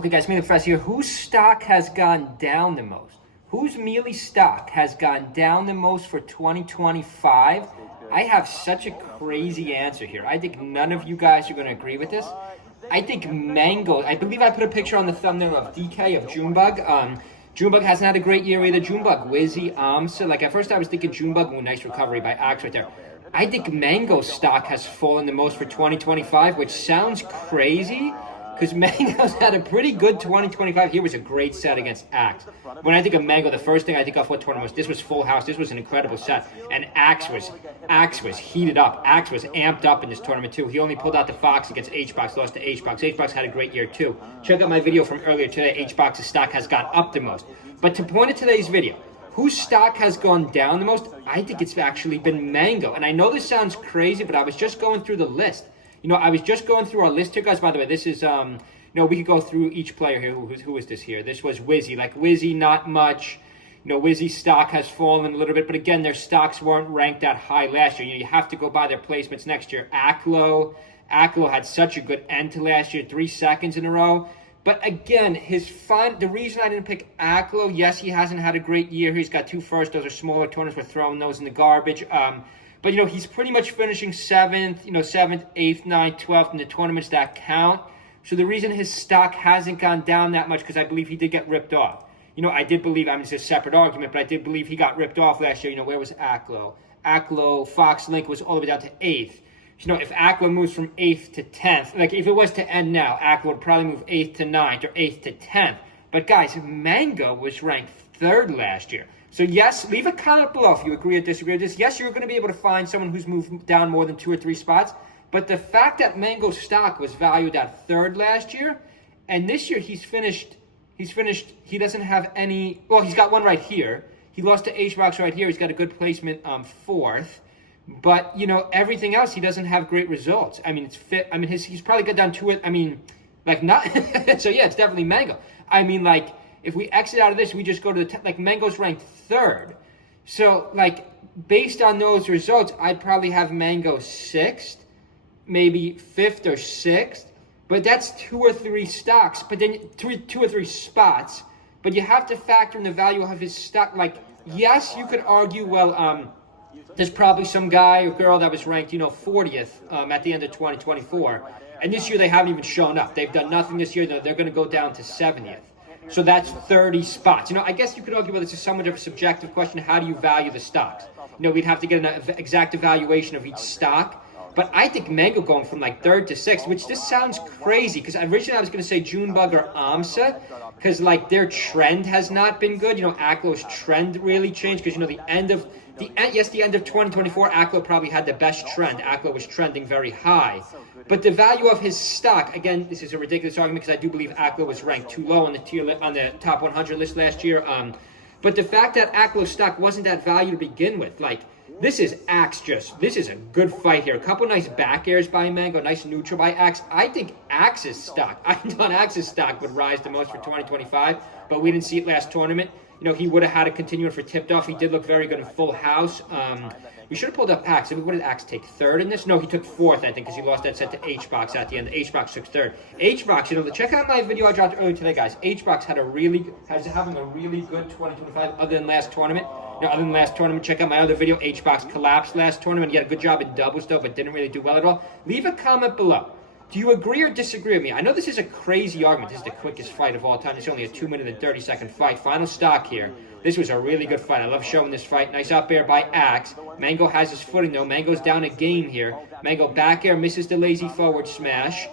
Okay, guys, me the professor here. Whose stock has gone down the most? Whose mealy stock has gone down the most for 2025? I have such a crazy answer here. I think none of you guys are going to agree with this. I think Mango, I believe I put a picture on the thumbnail of DK of Junebug. Junebug hasn't had a great year either. Junebug, Wizzy, Amsa. Like at first I was thinking Junebug, ooh, nice recovery by Axe right there. I think Mango stock has fallen the most for 2025, which sounds crazy because Mango's had a pretty good 2025. Here was a great set against Axe. When I think of Mango, the first thing I think of what tournament was, this was Full House. This was an incredible set. And Axe was heated up. Axe was amped up in this tournament too. He only pulled out the Fox against HBox, lost to HBox. HBox had a great year too. Check out my video from earlier today. HBox's stock has gone up the most. But to point to today's video, whose stock has gone down the most? I think it's actually been Mango. And I know this sounds crazy, but I was just going through the list. You know, I was just going through our list here, guys. By the way, this is, we could go through each player here. Who is this here? This was Wizzy. Like, Wizzy, not much. You know, Wizzy's stock has fallen a little bit. But again, their stocks weren't ranked that high last year. You have to go by their placements next year. Aklo had such a good end to last year, 3 seconds in a row. But again, the reason I didn't pick Aklo, yes, he hasn't had a great year. He's got 2 firsts. Those are smaller tournaments. We're throwing those in the garbage. But, you know, he's pretty much finishing 7th, 7th, 8th, 9th, 12th in the tournaments that count. So the reason his stock hasn't gone down that much, because I believe he did get ripped off. You know, I did believe, it's a separate argument, but I did believe he got ripped off last year. You know, where was Aklo? Aklo, Fox Link was all the way down to 8th. You know, if Aklo moves from 8th to 10th, like if it was to end now, Aklo would probably move 8th to 9th or 8th to 10th. But guys, Mango was ranked 3rd last year. So yes, leave a comment below if you agree or disagree with this. Yes, you're going to be able to find someone who's moved down more than 2 or 3 spots. But the fact that Mango's stock was valued at 3rd last year, and this year he doesn't have any, well, he's got one right here. He lost to HBox right here. He's got a good placement 4th. But, you know, everything else, he doesn't have great results. I mean, it's fit. I mean, he's probably got down to it. I mean, like not. So, yeah, it's definitely Mango. I mean, like, if we exit out of this, we just go to the, like, Mango's ranked 3rd. So, like, based on those results, I'd probably have Mango 6th, maybe 5th or 6th. But that's 2 or 3 stocks, but then 2 or 3 spots. But you have to factor in the value of his stock. Like, yes, you could argue, well, there's probably some guy or girl that was ranked, 40th at the end of 2024. And this year they haven't even shown up. They've done nothing this year. They're going to go down to 70th. So that's 30 spots. I guess you could argue, well, this is somewhat of a subjective question. How do you value the stocks? We'd have to get an exact evaluation of each stock. But I think Mango going from like 3rd to 6th, which just sounds crazy. Because originally I was going to say Junebug or Amsa. Because like their trend has not been good. Aklo's trend really changed. Because the end of 2024, Aklo probably had the best trend. Aklo was trending very high. But the value of his stock, again, this is a ridiculous argument because I do believe Aklo was ranked too low on the top 100 list last year. But the fact that Aklo's stock wasn't that value to begin with, like, this is a good fight here. A couple nice back airs by Mango, nice neutral by Axe. I think Axe's stock, I thought Axe's stock would rise the most for 2025, but we didn't see it last tournament. He would have had to continue it for tipped off. He did look very good in Full House. We should have pulled up Axe. What did Axe take? 3rd in this? No, he took 4th, I think, because he lost that set to HBox at the end. HBox took 3rd. HBox, check out my video I dropped earlier today, guys. HBox having a really good 2025 other than last tournament. Check out my other video. HBox collapsed last tournament. He had a good job in doubles, though, but didn't really do well at all. Leave a comment below. Do you agree or disagree with me? I know this is a crazy argument. This is the quickest fight of all time. It's only a 2-minute and 30-second fight. Final stock here. This was a really good fight. I love showing this fight. Nice up air by Axe. Mango has his footing, though. Mango's down a game here. Mango back air, misses the lazy forward smash.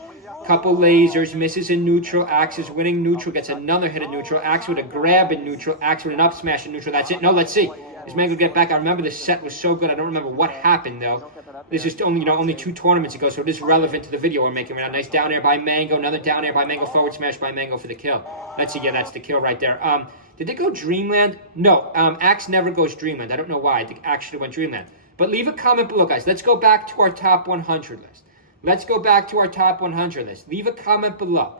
Couple lasers, misses in neutral. Axe is winning neutral, gets another hit in neutral. Axe with a grab in neutral. Axe with an up smash in neutral. That's it. No, let's see. Does Mango get back? I remember this set was so good. I don't remember what happened, though. This is only 2 tournaments ago, so it is relevant to the video we're making right now. Nice down air by Mango. Another down air by Mango. Forward smash by Mango for the kill. Let's see. Yeah, that's the kill right there. Did they go Dreamland? No. Axe never goes Dreamland. I don't know why. I think Axe should have went Dreamland. But leave a comment below, guys. Let's go back to our top 100 list. Leave a comment below.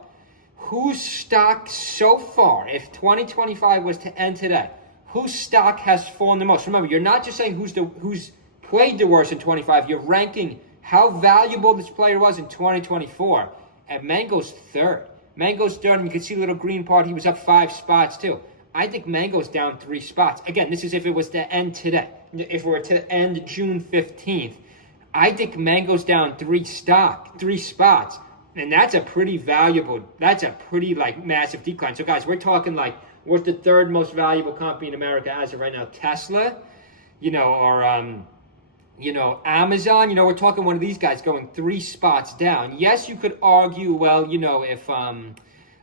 Whose stock so far, if 2025 was to end today, whose stock has fallen the most? Remember, you're not just saying who's played the worst in 25. You're ranking how valuable this player was in 2024. And Mango's 3rd. Mango's third, and you can see the little green part. He was up 5 spots too. I think Mango's down 3 spots. Again, this is if it was to end today. If we were to end June 15th, I think Mango's down 3 spots. And that's a pretty like massive decline. So guys, we're talking like, what's the third most valuable company in America as of right now? Tesla, or Amazon, we're talking one of these guys going 3 spots down. Yes, you could argue, well, if, I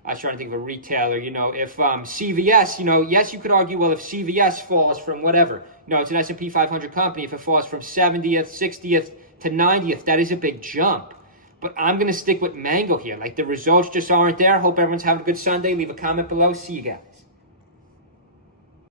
was trying to think of a retailer, if CVS, yes, you could argue, well, if CVS falls from whatever, it's an S&P 500 company, if it falls from 70th, 60th to 90th, that is a big jump. But I'm going to stick with Mango here. Like, the results just aren't there. Hope everyone's having a good Sunday. Leave a comment below. See you guys.